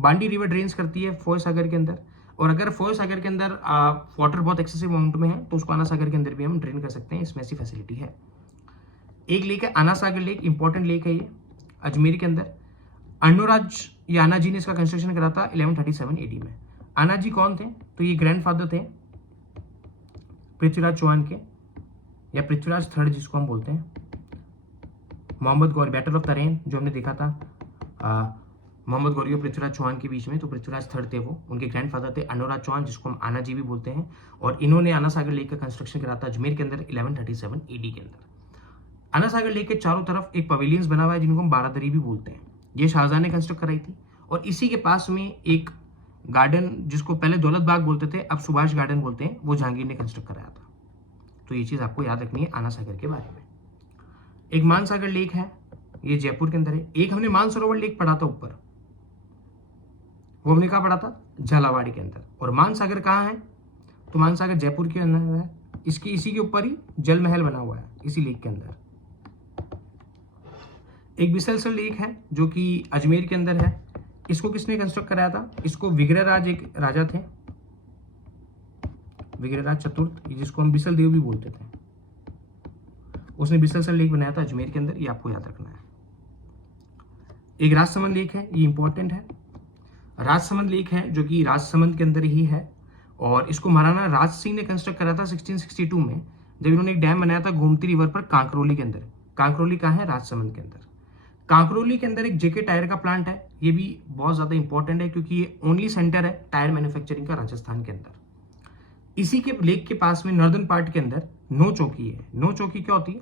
बांडी रिवर ड्रेन्स करती है फोय सागर के अंदर, और अगर फोय सागर के अंदर वाटर बहुत एक्सेसिव अमाउंट में है तो उसको आना सागर के अंदर भी हम ड्रेन कर सकते हैं, इसमें ऐसी फैसिलिटी है। एक लेक है आना सागर लेक, इंपॉर्टेंट लेक है ये, अजमेर के अंदर। अन्नूराज या आना जी ने इसका कंस्ट्रक्शन करा था 1137 एडी में। आना जी कौन थे, तो ये ग्रैंडफादर थे पृथ्वीराज चौहान के, या पृथ्वीराज थर्ड जिसको हम बोलते हैं। मोहम्मद गौरी, बैटल ऑफ तरेन जो हमने देखा था मोहम्मद गौरी और पृथ्वीराज चौहान के बीच में, तो पृथ्वीराज थर्ड थे वो, उनके ग्रैंडफादर थे अनुराज चौहान, जिसको हम आना जी भी बोलते हैं, और इन्होंने आना सागर लेक का कंस्ट्रक्शन करा था अजमेर के अंदर 1137 एडी के अंदर। आना सागर लेक के चारों तरफ एक पवेलियंस बना हुआ है, जिनको हम बारादरी भी बोलते हैं, ये शाहजहां ने कंस्ट्रक्ट कराई थी। और इसी के पास में एक गार्डन, जिसको पहले दौलत बाग बोलते थे, अब सुभाष गार्डन बोलते हैं, वो जहांगीर ने कंस्ट्रक्ट कराया था। तो ये चीज आपको याद रखनी है आना सागर के बारे में। एक मानसागर लेक है, ये जयपुर के अंदर है। एक हमने मानसरोवर लेक पढ़ा था ऊपर, वो हमने कहा पढ़ा था, झालावाड़ के अंदर। और मानसागर कहाँ है, तो मानसागर जयपुर के अंदर है, इसकी इसी के ऊपर ही जल महल बना हुआ है, इसी लेक के अंदर। एक बिसलसर लेक है जो कि अजमेर के अंदर है, इसको किसने कंस्ट्रक्ट कराया था, इसको विग्रहराज एक राजा थे, विग्रहराज चतुर्थ, जिसको हम बिसल देव भी बोलते थे, उसने बिसलसर लेक बनाया था अजमेर के अंदर, ये आपको याद रखना है। एक राजसमंद लेक है, ये इंपॉर्टेंट है, राजसमंद लेक है जो कि राजसमंद के अंदर ही है, और इसको महाराणा राज सिंह ने कंस्ट्रक्ट करा था 1662 में, जब इन्होंने एक डैम बनाया था गोमती रिवर पर कांकरोली के अंदर। कांकरोली कहाँ है, राजसमंद के अंदर। कांकरोली के अंदर एक जेके टायर का प्लांट है, ये भी बहुत ज्यादा इंपॉर्टेंट है, क्योंकि ये ओनली सेंटर है टायर मैन्युफैक्चरिंग का राजस्थान के अंदर। इसी के लेक के पास में नॉर्दर्न पार्ट के अंदर नो चौकी है। नो चौकी क्या होती है,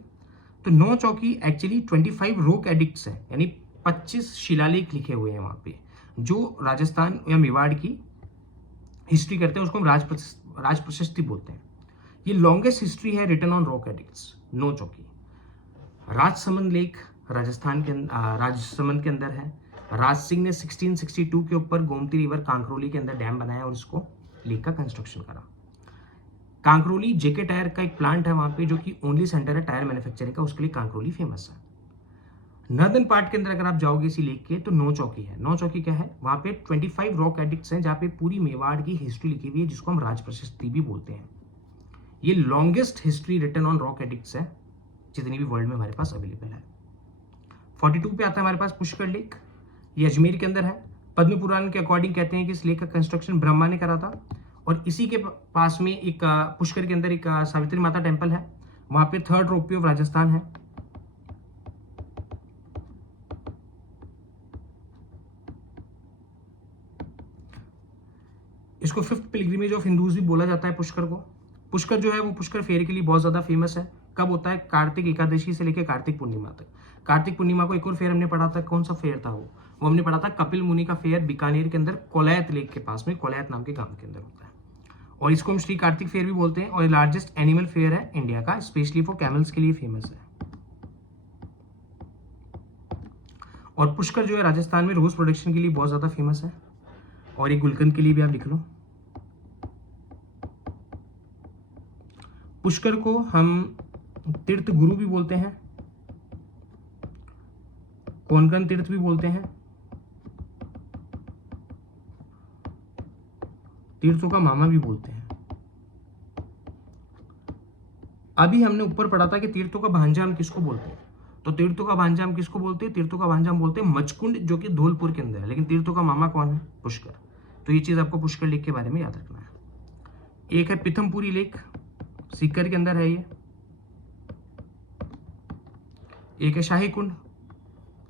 तो नो चौकी एक्चुअली 25 रोक एडिक्ट्स है, यानी 25 शिलालेख लिखे हुए हैं वहाँ पे, जो राजस्थान या मेवाड़ की हिस्ट्री करते हैं, उसको हम राज प्रशस्ति बोलते हैं। ये लॉन्गेस्ट हिस्ट्री है written on rock edicts, Nau Chowki. Rajsamand lake Rajsamand के अंदर है। राज सिंह ने 1662 के ऊपर गोमती रिवर कांकरोली के अंदर डैम बनाया और इसको लेक का कंस्ट्रक्शन करा। कांकरोली जेके टायर का एक प्लांट है वहाँ पे, जो कि ओनली सेंटर है टायर मैन्युफैक्चरिंग का, उसके लिए कांकरोली फेमस है। नॉर्दर्न पार्ट के अंदर अगर आप जाओगे इसी लेक के, तो नौ चौकी है। नौ चौकी क्या है? वहाँ पे 25 रॉक एडिक्ट्स हैं, जहाँ पे पूरी मेवाड़ की हिस्ट्री लिखी हुई है, जिसको हम राज प्रशस्ति भी बोलते हैं। ये longest history written on rock edicts है जितनी भी वर्ल्ड में हमारे पास अवेलेबल है। 42 पे आता है हमारे पास पुष्कर लेक, ये अजमेर के अंदर है। पद्म पुराण के अकॉर्डिंग कहते हैं कि इस लेक का कंस्ट्रक्शन ब्रह्मा ने करा था, और इसी के पास में एक पुष्कर के अंदर एक सावित्री माता टेम्पल है, वहां पे 3rd रोपवे ऑफ राजस्थान है। इसको 5th पिलग्रिमेज ऑफ हिंदूज भी बोला जाता है पुष्कर को। पुष्कर जो है वो पुष्कर फेयर के लिए बहुत ज्यादा फेमस है। कब होता है? कार्तिक एकादशी से लेकर कार्तिक पूर्णिमा तक। कार्तिक पूर्णिमा को एक और फेयर हमने पढ़ा था, कौन सा फेयर था वो हमने पढ़ा था कपिल मुनि का फेयर, बीकानेर के अंदर कोलैत लेक के पास में, कोलैत नाम के गांव के अंदर होता है, और इसको हम श्री कार्तिक फेयर भी बोलते हैं। और लार्जेस्ट एनिमल फेयर है इंडिया का, स्पेशली फॉर कैमल्स के लिए फेमस है। और पुष्कर जो है राजस्थान में रोज प्रोडक्शन के लिए बहुत ज्यादा फेमस है, और ये गुलकंद के लिए भी आप लिख लो। पुष्कर को हम तीर्थ गुरु भी बोलते हैं, कोनकन तीर्थ भी बोलते हैं, तीर्थों का मामा भी बोलते हैं। अभी हमने ऊपर पढ़ा था कि तीर्थों का भांजा हम किसको बोलते हैं, तो तीर्थों का भांजा हम किसको बोलते हैं? तीर्थों का भांजा हम बोलते हैं मचकुंड, जो कि धौलपुर के अंदर है, लेकिन तीर्थों का मामा कौन है? पुष्कर। तो ये चीज आपको पुष्कर लेक के बारे में याद रखना है। एक है पीथमपुरी लेक, सीकर के अंदर है ये। एक है शाही कुंड।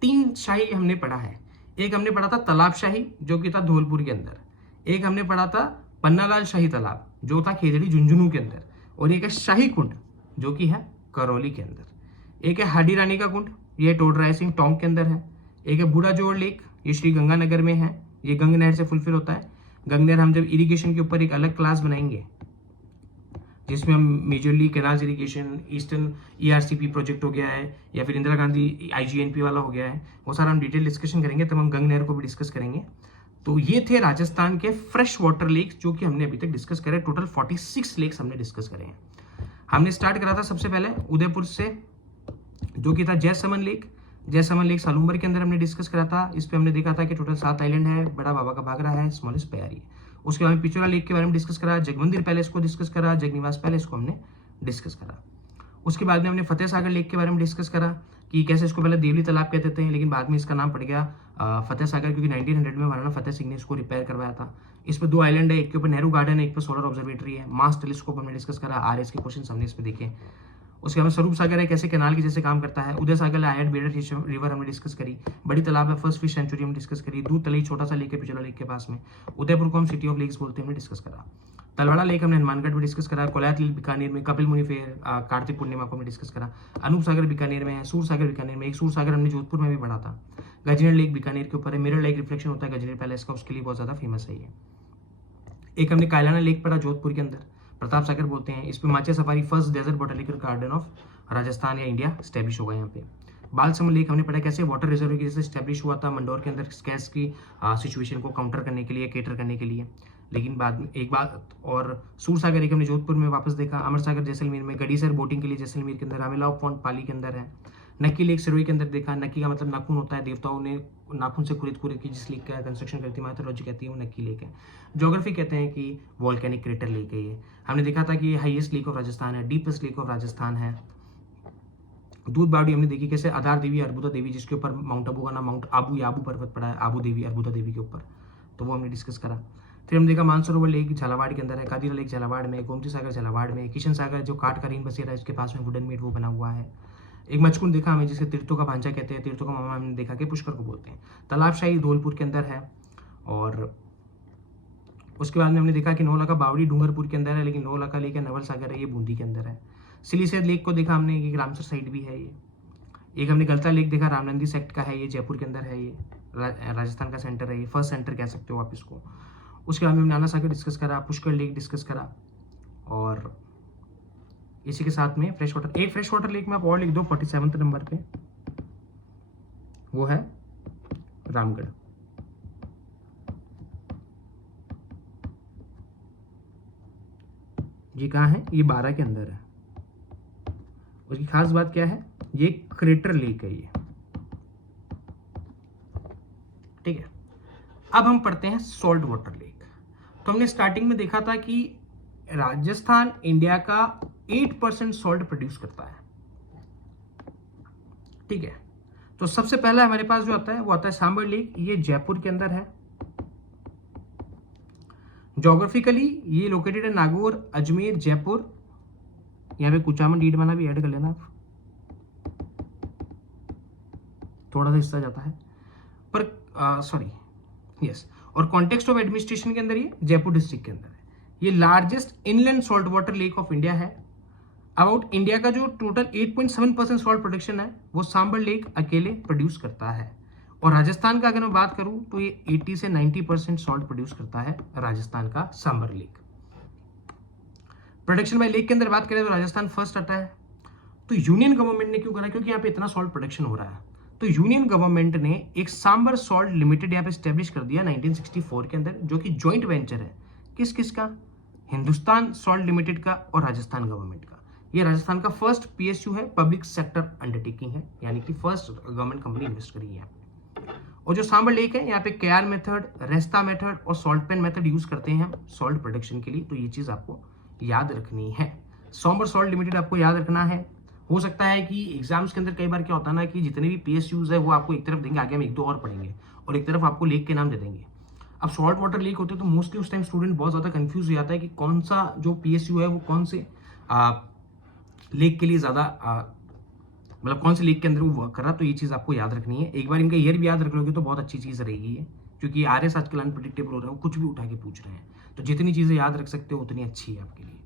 3 शाही हमने पढ़ा है। एक हमने पढ़ा था तालाब शाही, जो कि था धौलपुर के अंदर। एक हमने पढ़ा था पन्नालाल शाही तालाब, जो था खेजड़ी झुंझुनू के अंदर। और एक है शाही कुंड, जो कि है करौली के अंदर। एक है हाडी रानी का कुंड, ये टोडराय सिंह टोंक के अंदर है। एक है बूढ़ा जोड़ लेक, ये श्री गंगानगर में है, ये गंग नहर से फुलफिल होता है। गंग नहर हम जब इरिगेशन के ऊपर एक अलग क्लास बनाएंगे, जिसमें हम majorly canals irrigation, eastern ERCP project हो गया है, या फिर इंदिरा गांधी आईजीएनपी वाला हो गया है, वो सारा हम डिटेल डिस्कशन करेंगे, तब हम गंग नहर को भी डिस्कस करेंगे। तो ये थे राजस्थान के फ्रेश वाटर लेक्स, जो कि हमने अभी तक डिस्कस करे। टोटल 46 लेक्स हमने डिस्कस करे हैं। हमने स्टार्ट करा था सबसे पहले उदयपुर से, जो कि था जयसमन लेक। जयसमन लेक सालुम्बर के अंदर हमने डिस्कस करा था। इस पे हमने देखा था कि टोटल 7 आइलैंड है, बड़ा बाबा का भागरा है, स्मॉलेस्ट प्यारी। उसके बाद पिचोरा लेक के बारे में डिस्कस करा, जगमंदिर पैलेस को डिस्कस करा, जगनिवास पैलेस को हमने डिस्कस करा। उसके बाद में हमने फतेह सागर लेक के बारे में डिस्कस करा कि कैसे इसको पहले देवली तालाब कहते थे, लेकिन बाद में इसका नाम पड़ गया फतेह सागर, क्योंकि 1900 में महाराणा फतेह सिंह ने इसको रिपेयर करवाया था। इस पर 2 आइलैंड है, एक के ऊपर नेहरू गार्डन है, एक पर सोलर ऑब्जर्वेटरी है। मास टेलीस्कोप हमने डिस्कस करा, आरएस के क्वेश्चन हमने इस पर देखे। उसके बाद स्वरूप सागर है, कैसे कैनाल के जैसे काम करता है। उदय सागर आयड बेडर रिवर हमने डिस्कस करी। बड़ी तालाब है, फर्स्ट फिश सेंचुरी हमने डिस्कस करी। दूध तलई छोटा सा लेक है पिछोला लेक के पास में। उदयपुर को हम सिटी ऑफ लेक्स बोलते हैं, हमने डिस्कस करा। तलवाड़ा लेक हमने हनुमानगढ़ में डिस्कस करा। कोलैत लेक बीकानेर में, कपिल मुनि फेयर कार्तिक पूर्णिमा को हमने डिस्कस करा। अनूप सागर बीकानेर में है, सूर सागर बीकानेर में, एक सूर सागर हमने जोधपुर में भी पढ़ा था। गजनेर लेक बीकानेर के ऊपर है, मिरर लेक रिफ्लेक्शन होता है गजनेर पैलेस का, उसके लिए बहुत ज्यादा फेमस है ये। एक हमने कायलाना लेक पढ़ा जोधपुर के अंदर, प्रताप सागर बोलते हैं। इस पे माचे safari first desert botanical garden of Rajasthan या इंडिया स्टैब्लिश होगा यहाँ पे। बालसमंद लेक हमने पढ़ा कैसे वाटर रिजर्व की जैसे स्टैब्लिश हुआ था मंडौर के अंदर स्कैर्स की सिचुएशन को काउंटर करने के लिए, केटर करने के लिए। लेकिन बाद में एक बात और, सूरसागर एक हमने जोधपुर में वापस देखा। अमरसागर जैसलमेर में, गडीसर बोटिंग के लिए जैसलमेर के अंदर, अमिलाव पॉन्ड पाली के अंदर है। नक्की लेक सिरोही के अंदर देखा। नक्की का मतलब नाखून होता है, देवताओं ने नाखून से खुरिद की जिस लेक का कंस्ट्रक्शन करती है, माइथोलॉजी कहती है वो नक्की लेक है। ज्योग्राफी कहते हैं कि वॉल्केनिक क्रेटर लेक है ये। हमने देखा था कि ये हाईएस्ट लेक ऑफ राजस्थान है, डीपेस्ट लेक ऑफ राजस्थान है। दूध बावड़ी हमने देखी कैसे आधार देवी अर्बुदा देवी, जिसके ऊपर माउंट आबू का नाम माउंट आबू या आबू पर्वत पड़ा है, आबू देवी अर्बुदा देवी के ऊपर, तो वो हमने डिस्कस करा। फिर हमने देखा मानसरोवर लेक झालावाड़ के अंदर है, कादिरा लेक झालावाड़ में, गोमती सागर झालावाड़ में, किशन सागर जो काट का रीन बसेरा है इसके पास में वुडन मीट वो बना हुआ है। एक मचकुंड देखा हमें जिसके तीर्थों का भांजा कहते हैं, तीर्थों का मामा हमने देखा कि पुष्कर को बोलते हैं। तालाबशाही धौलपुर के अंदर है। और उसके बाद में हमने देखा कि नौलखा बावड़ी डूंगरपुर के अंदर है, लेकिन नौलखा लेक है नवल सागर है, ये बूंदी के अंदर है। सिलीसैद लेक को देखा हमने, ये रामसर साइड भी है ये। एक हमने गलता लेक देखा, रामनंदी सेक्ट का है, ये जयपुर के अंदर है, ये राजस्थान का सेंटर है, ये फर्स्ट सेंटर कह सकते हो आप इसको। उसके बाद में नाना सागर डिस्कस करा, पुष्कर लेक डिस्कस करा, और इसी के साथ में फ्रेश वाटर, एक फ्रेश वाटर लेक में आप और लिख दो 47वें नंबर पे, वो है रामगढ़। ये कहाँ है? ये 12 के अंदर है। उसकी खास बात क्या है? ये क्रेटर लेक है ये, ठीक है। अब हम पढ़ते हैं सॉल्ट वाटर लेक। तो हमने स्टार्टिंग में देखा था कि राजस्थान इंडिया का 8% सॉल्ट प्रोड्यूस करता है, ठीक है। तो सबसे पहला हमारे पास जो आता है वो आता है सांबर लेक, ये जयपुर के अंदर है। जोग्राफिकली ये लोकेटेड है नागौर, अजमेर, जयपुर। यहाँ पे कुचामन डीडवाना भी ऐड कर लेना आप, थोड़ा सा हिस्सा जाता है पर सॉरी यस। और कॉन्टेक्स्ट ऑफ एडमिनिस्ट्रेशन के अंदर ये जयपुर डिस्ट्रिक्ट के अंदर है। ये largest inland salt water lake of India है। अबाउट इंडिया का जो टोटल 8.7% सॉल्ट प्रोडक्शन है वो सांबर लेक अकेले प्रोड्यूस करता है। और राजस्थान का अगर मैं बात करूं तो ये 80 से 90% सॉल्ट प्रोड्यूस करता है राजस्थान का Sambhar lake. Production by lake के अंदर बात करें तो राजस्थान फर्स्ट आता है। तो यूनियन गवर्नमेंट ने क्यों करा? क्योंकि यहाँ पे इतना सॉल्ट प्रोडक्शन हो रहा है, तो यूनियन गवर्नमेंट ने एक सांबर सॉल्ट लिमिटेड यहाँ पे स्टेब्लिश कर दिया 1964 के अंदर, जो कि जॉइंट वेंचर है किस किस का? हिंदुस्तान सॉल्ट लिमिटेड का और राजस्थान गवर्नमेंट का। ये राजस्थान का फर्स्ट पीएसयू है, पब्लिक सेक्टर अंडरटेकिंग है, यानी कि फर्स्ट गवर्नमेंट कंपनी इन्वेस्ट करी है यहाँ पे। और जो सांबर लेक है यहाँ पे केआर मेथड, रेस्ता मेथड और सॉल्ट पेन मेथड यूज करते हैं सॉल्ट प्रोडक्शन के लिए। तो ये चीज आपको याद रखनी है। सांबर सॉल्ट लिमिटेड आपको याद रखना है। हो सकता है कि एग्जाम्स के अंदर कई बार क्या होता है ना कि जितने भी पीएसयूज है वो आपको एक तरफ देंगे, आगे हम एक दो और पढ़ेंगे, और एक तरफ आपको लेक के नाम दे देंगे। अब सॉल्ट वाटर लेक होते हैं तो मोस्टली उस टाइम स्टूडेंट बहुत ज्यादा कंफ्यूज हो जाता है कि कौन सा जो पीएसयू है वो कौन से लेक के लिए ज्यादा मतलब कौन से लेक के अंदर वो वर्क कर रहा। तो ये चीज आपको याद रखनी है। एक बार इनका ईयर भी याद रख लोगे तो बहुत अच्छी चीज रहेगी ये, क्योंकि आरएस आजकल अनप्रेडिक्टेबल हो रहा है, वो कुछ भी उठा के पूछ रहे हैं। तो जितनी चीजें याद रख सकते हो उतनी अच्छी है आपके लिए।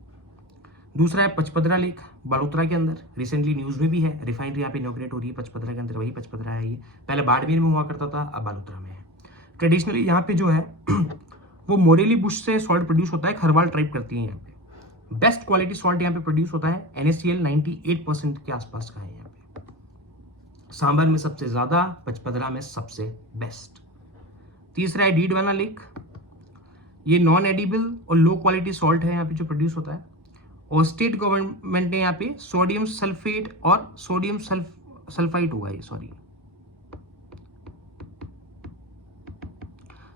दूसरा है पचपदरा लेक, बालोतरा के अंदर। रिसेंटली न्यूज में भी है, रिफाइनरी यहाँ पे इनॉग्रेट हो रही है पचपदरा के अंदर, वही पचपदरा है ये। पहले बाड़मेर में हुआ करता था, अब बालोतरा में है। ट्रेडिशनली यहाँ पे जो है वो मोरेली बुश से सॉल्ट प्रोड्यूस होता है, खरवाल ट्राइब करती है यहाँ पे। बेस्ट क्वालिटी सॉल्ट यहाँ पे प्रोड्यूस होता है, NaCl 98% के आसपास का है यहाँ पे। सांबर में सबसे ज्यादा, पचपदरा में सबसे बेस्ट। तीसरा है डीडवाना लेक, ये नॉन एडिबल और लो क्वालिटी सॉल्ट है यहाँ पे जो प्रोड्यूस होता है। और स्टेट गवर्नमेंट ने यहाँ पे सोडियम सल्फेट और सोडियम सल्फाइड होगा ये, सॉरी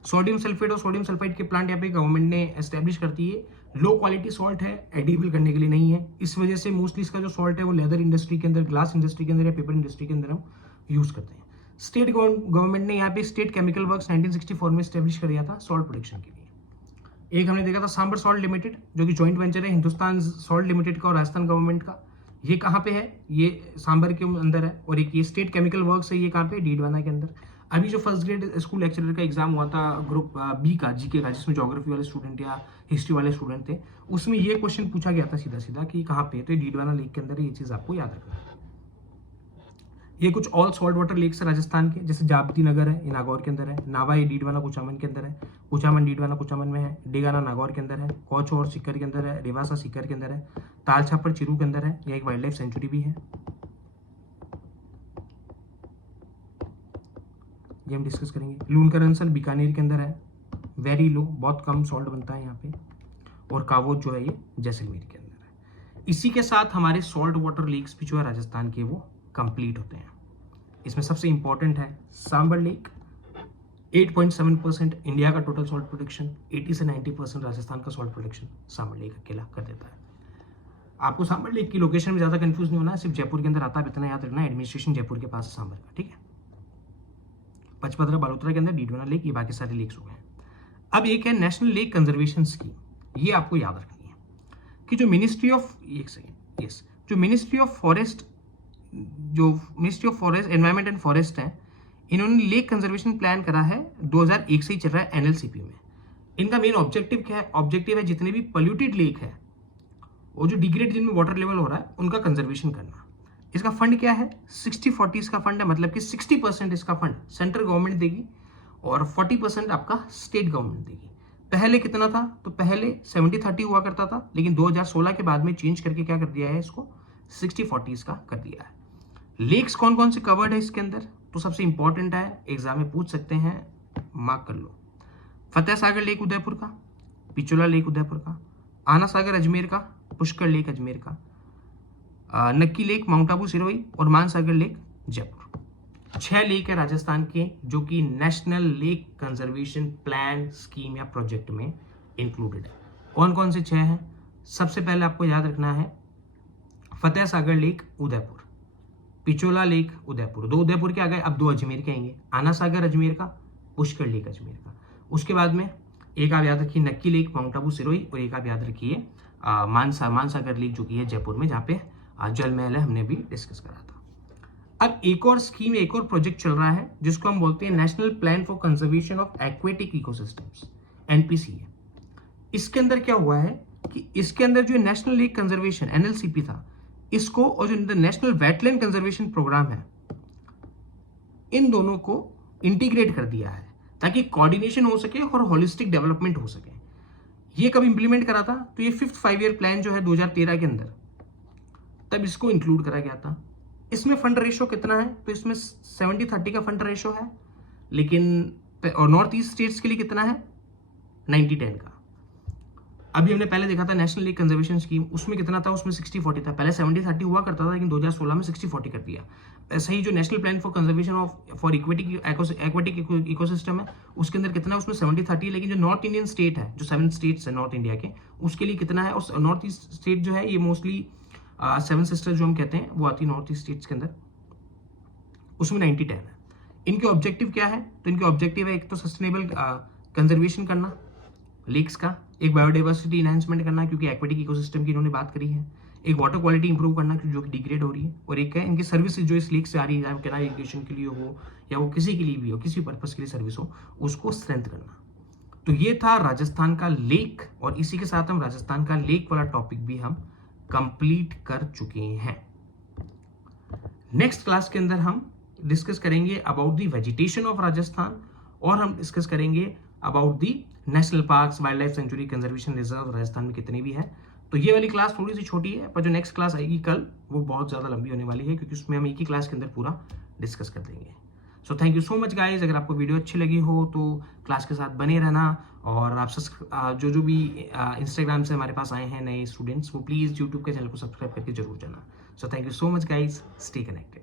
सोडियम सल्फेट और सोडियम सल्फाइड के प्लांट यहाँ पे गवर्नमेंट ने एस्टेब्लिश करती है। लो क्वालिटी सॉल्ट है, एडिबल करने के लिए नहीं है। इस वजह से मोस्टली इसका जो सॉल्ट है वो लेदर इंडस्ट्री के अंदर, ग्लास इंडस्ट्री के अंदर या पेपर इंडस्ट्री के अंदर हम यूज करते हैं। स्टेट गवर्नमेंट ने यहाँ पे स्टेट केमिकल वर्क्स 1964 में एस्टेब्लिश कर दिया था सॉल्ट प्रोडक्शन के लिए। एक हमने देखा था सांबर सॉल्ट लिमिटेड, जो कि जॉइंट वेंचर है हिंदुस्तान सॉल्ट लिमिटेड का और राजस्थान गवर्नमेंट का। ये कहाँ पे है? ये सांबर के अंदर है। और एक ये स्टेट केमिकल वर्क्स है, ये कहाँ पे? डीडवाना के अंदर। अभी जो फर्स्ट ग्रेड स्कूल लेक्चरर का एग्जाम हुआ था ग्रुप बी का, जीके का, जिसमें ज्योग्राफी वाले स्टूडेंट या हिस्ट्री वाले स्टूडेंट थे, उसमें ये क्वेश्चन पूछा गया था सीधा सीधा कि कहाँ पे? तो ये डीडवाना लेक के अंदर, ये चीज आपको याद रखना है। ये कुछ ऑल सॉल्ट वाटर लेक्स है राजस्थान के, जैसे जापती नगर है, ये नागौर के अंदर है। नावा ये डीडवाना कुचामन के अंदर है। कुचामन डीडवाना कुचामन में है। डेगाना नागौर के अंदर है। कौच और सीकर के अंदर है। रेवासा सीकर के अंदर है। तालछापर चिरू के अंदर है। यह एक वाइल्ड लाइफ सेंचुरी भी है, ये हम डिस्कस करेंगे। लूनकर अंसल बीकानेर के अंदर है। वेरी लो, बहुत कम सॉल्ट बनता है यहाँ पे। और कावोज जो है ये जैसलमेर के अंदर है। इसी के साथ हमारे सॉल्ट वाटर लेक्स भी जो है राजस्थान के वो कंप्लीट होते हैं। इसमें सबसे इंपॉर्टेंट है सांबर लेक, 8.7% इंडिया का टोटल सॉल्ट प्रोडक्शन, 80 से 90% राजस्थान का सॉल्ट प्रोडक्शन सांबर लेक अकेला कर देता है। आपको सांबर लेक की लोकेशन में ज्यादा कंफ्यूज नहीं होना है, सिर्फ जयपुर के अंदर आता है, इतना याद रखना है। एडमिनिस्ट्रेशन जयपुर के पास है सांबर का, ठीक है। पचपदरा बालोतरा के अंदर डीडवाना लेक, ये बाकी सारे लेक्स हो गए। अब एक है नेशनल लेक कंजर्वेशन स्कीम, ये आपको याद रखनी है कि जो मिनिस्ट्री ऑफ फॉरेस्ट, जो ministry of forest environment and forest है, इन्होंने लेक कंजर्वेशन प्लान करा है 2001 से ही चल रहा है NLCP में। इनका मेन ऑब्जेक्टिव क्या है? ऑब्जेक्टिव है जितने भी पोल्यूटेड लेक है और जो डिग्रेड जिनमें वाटर लेवल हो रहा है उनका कंजर्वेशन करना। इसका फंड क्या है, 60-40 इसका फंड है, मतलब कि 60% इसका फंड सेंट्रल गवर्नमेंट देगी और 40% आपका स्टेट गवर्नमेंट देगी। पहले कितना था, तो पहले 70-30 हुआ करता था, लेकिन 2016 के बाद में चेंज करके क्या कर दिया है, इसको 60-40 इसका कर दिया है। लेक्स कौन कौन से कवर्ड है इसके अंदर, तो सबसे इंपॉर्टेंट है, एग्जाम में पूछ सकते हैं, मार्क कर लो। फतेह सागर लेक उदयपुर का, पिचोला लेक उदयपुर का, आना सागर अजमेर का, पुष्कर लेक अजमेर का, नक्की लेक माउंट आबू सिरोही और मानसागर लेक जयपुर। 6 लेक है राजस्थान के जो कि national lake conservation plan scheme या प्रोजेक्ट में इंक्लूडेड है। कौन कौन से 6 हैं, सबसे पहले आपको याद रखना है फतेह सागर लेक उदयपुर, पिचोला लेक उदयपुर, 2 उदयपुर के आ गए, अब 2 अजमेर के आएंगे, आना सागर अजमेर का, पुष्कर लेक अजमेर का। उसके बाद में एक आप याद रखिए नक्की लेक माउंट आबू सिरोही और एक आप याद रखिए मानसागर लेक जो कि है जयपुर में, जहाँ पे जल महल है, हमने भी डिस्कस करा था। अब एक और स्कीम, एक और प्रोजेक्ट चल रहा है जिसको हम बोलते हैं national plan for conservation of aquatic ecosystems, NPC है। इसके अंदर क्या हुआ है कि इसके अंदर जो नेशनल लेक कंजर्वेशन एनएलसीपी था, इसको और जो नेशनल वेटलैंड कंजर्वेशन प्रोग्राम है, इन दोनों को इंटीग्रेट कर दिया है ताकि कोऑर्डिनेशन हो सके और होलिस्टिक डेवलपमेंट हो सके। ये कब इंप्लीमेंट करा था, तो ये 5th 5-year प्लान जो है 2013 के अंदर, तब इसको इंक्लूड करा गया था। इसमें फंड रेशो कितना है, तो इसमें 70-30 का फंड रेशो है, लेकिन और नॉर्थ ईस्ट स्टेट्स के लिए कितना है, 90-10 का। अभी हमने पहले देखा था नेशनल लेक कंजर्वेशन स्कीम, उसमें कितना था, उसमें 60-40 था, पहले 70-30 हुआ करता था, लेकिन 2016 में 60-40 कर दिया। ऐसा ही जो national plan for conservation of for aquatic ecosystem है, उसके अंदर कितना है, उसमें 70-30 है, लेकिन जो नॉर्थ इंडियन स्टेट है, जो 7 स्टेट्स है नॉर्थ इंडिया के, उसके लिए कितना है, और नॉर्थ ईस्ट स्टेट जो है ये मोस्टली 7 सिस्टर्स जो हम कहते हैं वो आती है नॉर्थ ईस्ट स्टेट्स के अंदर, उसमें 90-10 है। इनके ऑब्जेक्टिव क्या है, तो इनके ऑब्जेक्टिव है एक तो सस्टेनेबल कंजर्वेशन करना लेक्स का, एक बायोडाइवर्सिटी इनहेंसमेंट करना क्योंकि एक्वेटिक इकोसिस्टम की इन्होंने बात करी है, एक वाटर क्वालिटी इंप्रूव करना जो कि डिग्रेड हो रही है, और एक है इनकी सर्विसेज जो इस लेक से आ रही है, कैनाल इरिगेशन के लिए हो या वो किसी के लिए भी हो, किसी पर्पस के लिए सर्विस हो, उसको स्ट्रेंथ करना। तो ये था राजस्थान का लेक, और इसी के साथ हम राजस्थान का लेक वाला टॉपिक भी हम कंप्लीट कर चुके हैं। नेक्स्ट क्लास के अंदर हम डिस्कस करेंगे about the vegetation of Rajasthan, और हम डिस्कस करेंगे about the national parks, wild life century, conservation reserve Rajasthan में कितने भी हैं। तो ये वाली क्लास थोड़ी सी छोटी है, पर जो नेक्स्ट क्लास आएगी कल वो बहुत ज़्यादा लंबी होने वाली है, क्योंकि उसमें हम एक ही क्लास के अंदर पूरा डिस्कस कर देंगे। So thank you so much guys. अगर आपको वीडियो अच्छी लगी हो तो क्लास के साथ बने रहना, और आप जो भी इंस्टाग्राम से हमारे पास आए हैं नए स्टूडेंट्स, वो प्लीज़ यूट्यूब के चैनल को सब्सक्राइब करके जरूर जाना। So thank you so much guys, stay connected.